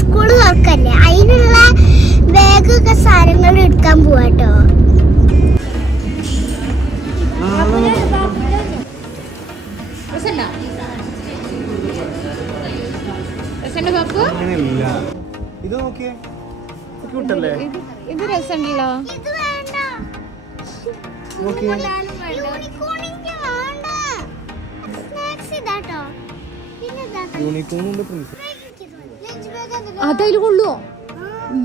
School തുറക്കല്ലേ, അതിനുള്ള ബാഗൊക്കെ സാധനങ്ങൾ എടുക്കാൻ പോവാട്ടോ. ഇത് നോക്കിയേ, ക്യൂട്ടല്ലേ? ഇത് രസമുണ്ടല്ലോ. അതതിൽ കൊള്ളുവോ?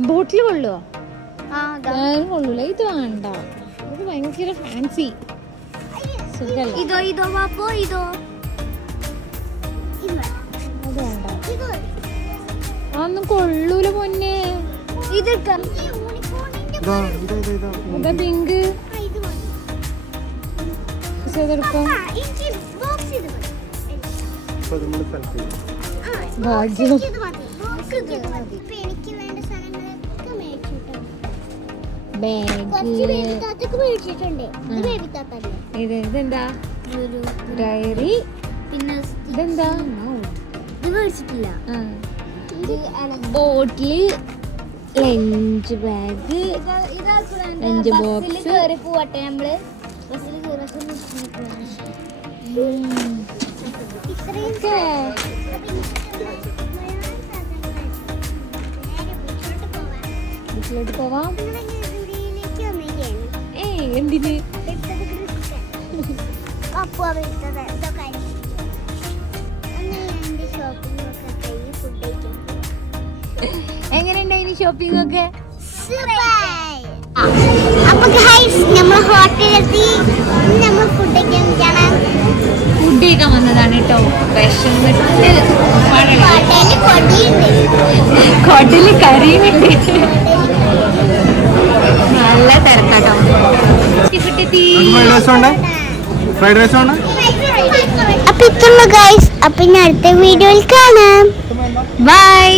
ബോട്ടിൽ കൊള്ളുവോ? കൊള്ളൂല. ഇത് വേണ്ട, ഇത് ഭയങ്കര ഫാൻസി. ഇതോ ഇതോ പാപ്പോ, ഇതോ അത് വേണ്ട, അതൊന്നും കൊള്ളൂല പൊന്നെ. ഇത് ഇതാ പിങ്ക്. ഏതെടുക്കാം? ഭാഗ്യം. ഇതെന്താ? ഡയറി. ഇതെന്താ? ബോട്ടില്, ലഞ്ച് ബാഗ്, ലഞ്ച് ബോക്സ്. പോവട്ടെ നമ്മള് വീട്ടിലോട്ട് പോവാം. എന്തിന്? എങ്ങനെയുണ്ടായിന് ഷോപ്പിംഗ് ഒക്കെ? അപ്പൊ നമ്മൾ ഹോട്ടലിലെത്തി, നമ്മൾ ഫുഡ് കഴിക്കാൻ വന്നതാണ് കേട്ടോ. വിശന്നിട്ട് ഹോട്ടലിൽ കൊടല് കറിയുണ്ട്. നല്ല തിരക്കാട്ടോ. അപ്പൊ ഇത്രയുള്ളൂ ഗൈസ്. അപ്പൊ ഇനി അടുത്ത വീഡിയോയിൽ കാണാം. ബൈ.